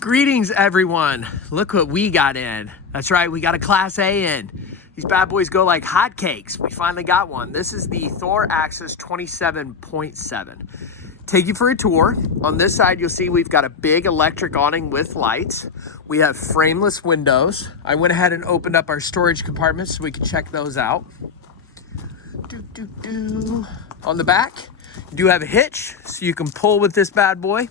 Greetings, everyone. Look what we got in. That's right, we got a Class A in. These bad boys go like hotcakes. We finally got one. This is the Thor Axis 27.7. Take you for a tour. On this side, you'll see we've got a big electric awning with lights. We have frameless windows. I went ahead and opened up our storage compartments so we can check those out. On the back, you do have a hitch, so you can pull with this bad boy.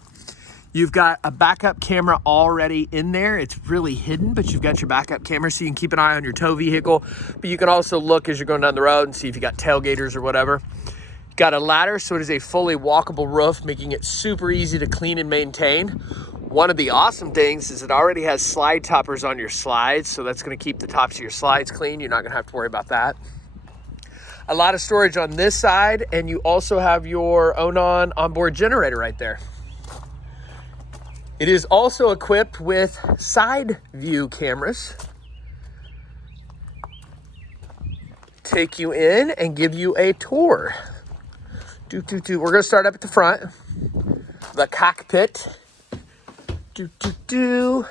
You've got a backup camera already in there. It's really hidden, but you've got your backup camera so you can keep an eye on your tow vehicle. But you can also look as you're going down the road and see if you got tailgaters or whatever. You've got a ladder, so it is a fully walkable roof, making it super easy to clean and maintain. One of the awesome things is it already has slide toppers on your slides, so that's going to keep the tops of your slides clean. You're not going to have to worry about that. A lot of storage on this side, and you also have your Onan onboard generator right there. It is also equipped with side view cameras. Take you in and give you a tour. We're gonna start up at the front. The cockpit. So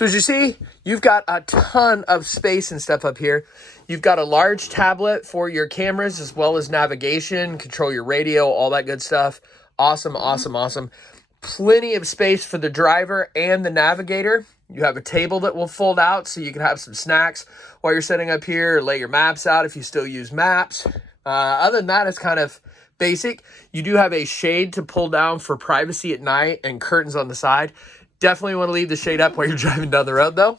as you see, you've got a ton of space and stuff up here. You've got a large tablet for your cameras as well as navigation, control your radio, all that good stuff. Awesome. Plenty of space for the driver and the navigator. You have a table that will fold out so you can have some snacks while you're sitting up here, or lay your maps out if you still use maps. Other than that, it's kind of basic. You do have a shade to pull down for privacy at night and curtains on the side. Definitely want to leave the shade up while you're driving down the road though.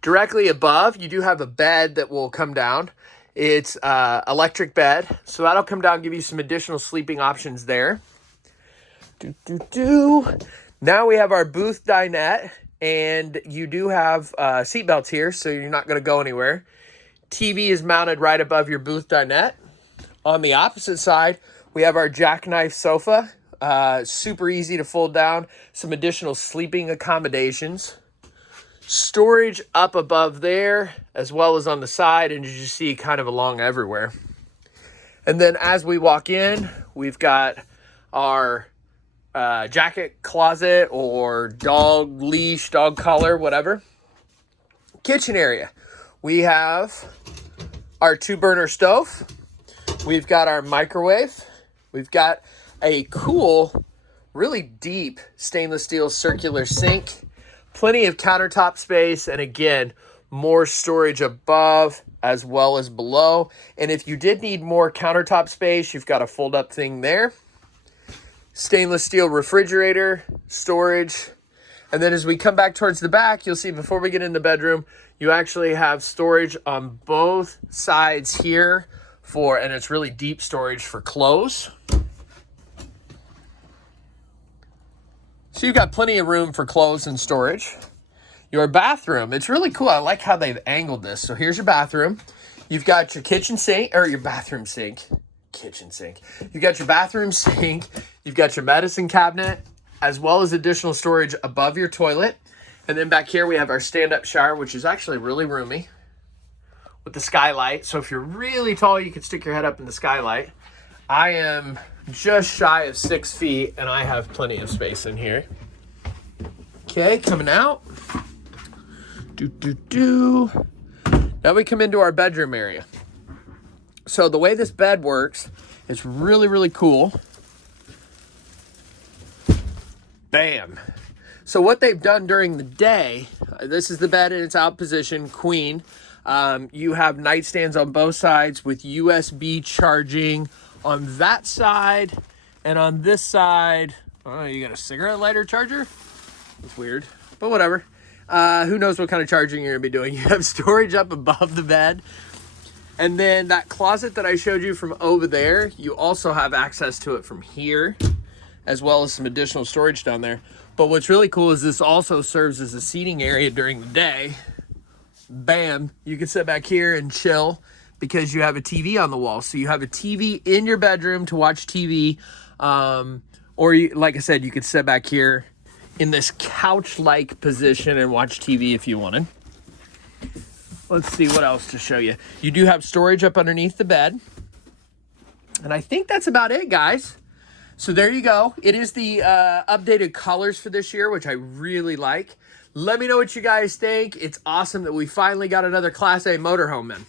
Directly above, you do have a bed that will come down. It's electric bed, so that'll come down and give you some additional sleeping options there. Now we have our booth dinette, and you do have seat belts here, so you're not going to go anywhere. TV is mounted right above your booth dinette. On the opposite side, we have our jackknife sofa. Super easy to fold down. Some additional sleeping accommodations. Storage up above there, as well as on the side, and as you see, kind of along everywhere. And then as we walk in, we've got our jacket closet or dog leash, dog collar, whatever. Kitchen area. We have our 2-burner stove. We've got our microwave. We've got a cool, really deep stainless steel circular sink. Plenty of countertop space, and again, more storage above as well as below. And if you did need more countertop space, you've got a fold-up thing there. Stainless steel refrigerator, storage. And then as we come back towards the back, you'll see before we get in the bedroom, you actually have storage on both sides here and it's really deep storage for clothes. So you've got plenty of room for clothes and storage. Your bathroom, it's really cool. I like how they've angled this. So here's your bathroom. You've got your kitchen sink, or your bathroom sink. Kitchen sink. You've got your bathroom sink. You've got your medicine cabinet, as well as additional storage above your toilet. And then back here we have our stand-up shower, which is actually really roomy with the skylight. So if you're really tall, you can stick your head up in the skylight. I am just shy of 6 feet, and I have plenty of space in here. Okay, coming out. Now we come into our bedroom area. So the way this bed works, it's really cool. Bam. So what they've done during the day, this is the bed in its out position, queen. You have nightstands on both sides with USB charging on that side, and on this side, oh, you got a cigarette lighter charger? That's weird, but whatever. Who knows what kind of charging you're gonna be doing. You have storage up above the bed. And then that closet that I showed you from over there, you also have access to it from here, as well as some additional storage down there. But what's really cool is this also serves as a seating area during the day. Bam, you can sit back here and chill because you have a TV on the wall. So you have a TV in your bedroom to watch TV. Or like I said, you could sit back here in this couch-like position and watch TV if you wanted. Let's see what else to show you. You do have storage up underneath the bed. And I think that's about it, guys. So there you go. It is the updated colors for this year, which I really like. Let me know what you guys think. It's awesome that we finally got another Class A motorhome in.